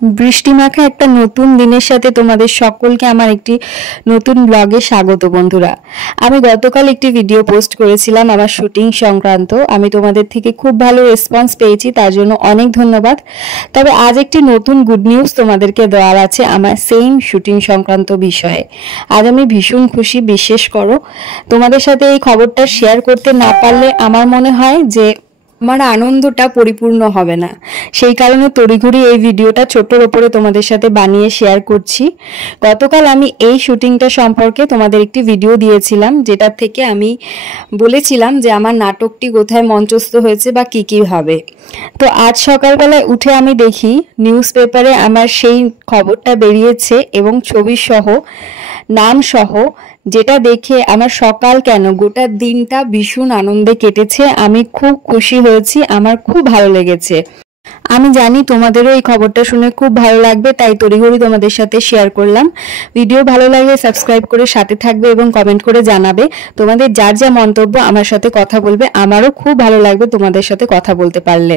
বৃষ্টিমাখা একটা নতুন দিনের সাথে তোমাদের সকলকে আমার একটি নতুন ব্লগে স্বাগত বন্ধুরা। আমি গতকাল একটি ভিডিও পোস্ট করেছিলাম আমার শুটিং সংক্রান্ত। আমি তোমাদের থেকে খুব ভালো রেসপন্স পেয়েছি, তার জন্য অনেক ধন্যবাদ। তবে আজ একটি নতুন গুড নিউজ তোমাদেরকে দেওয়ার আছে আমার সেম শুটিং সংক্রান্ত বিষয়ে। আজ আমি ভীষণ খুশি, বিশ্বাস করো। তোমাদের সাথে এই খবরটা শেয়ার করতে না পারলে আমার মনে হয় যে আমার আনন্দটা পরিপূর্ণ হবে না। সেই কারণে তড়িঘড়ি এই ভিডিওটা ছোট্টর ওপরে তোমাদের সাথে বানিয়ে শেয়ার করছি। গতকাল আমি এই শুটিংটা সম্পর্কে তোমাদের একটি ভিডিও দিয়েছিলাম, যেটার থেকে আমি বলেছিলাম যে আমার নাটকটি কোথায় মঞ্চস্থ হয়েছে বা কী হবে। তো আজ সকালবেলায় উঠে আমি দেখি নিউজ পেপারে আমার সেই খবরটা বেরিয়েছে এবং ছবি সহ, নাম সহ, যেটা দেখে আমার সকাল কেন গোটা দিনটা ভীষণ আনন্দে কেটেছে। আমি খুব খুশি হয়েছি, আমার খুব ভালো লেগেছে। আমি জানি তোমাদেরও এই খবরটা শুনে খুব ভালো লাগবে, তাই তড়িঘড়ি তোমাদের সাথে শেয়ার করলাম। ভিডিও ভালো লাগলে সাবস্ক্রাইব করে সাথে থাকবে এবং কমেন্ট করে জানাবে তোমাদের যার যা মন্তব্য, আমার সাথে কথা বলবে। আমারও খুব ভালো লাগবে তোমাদের সাথে কথা বলতে পারলে।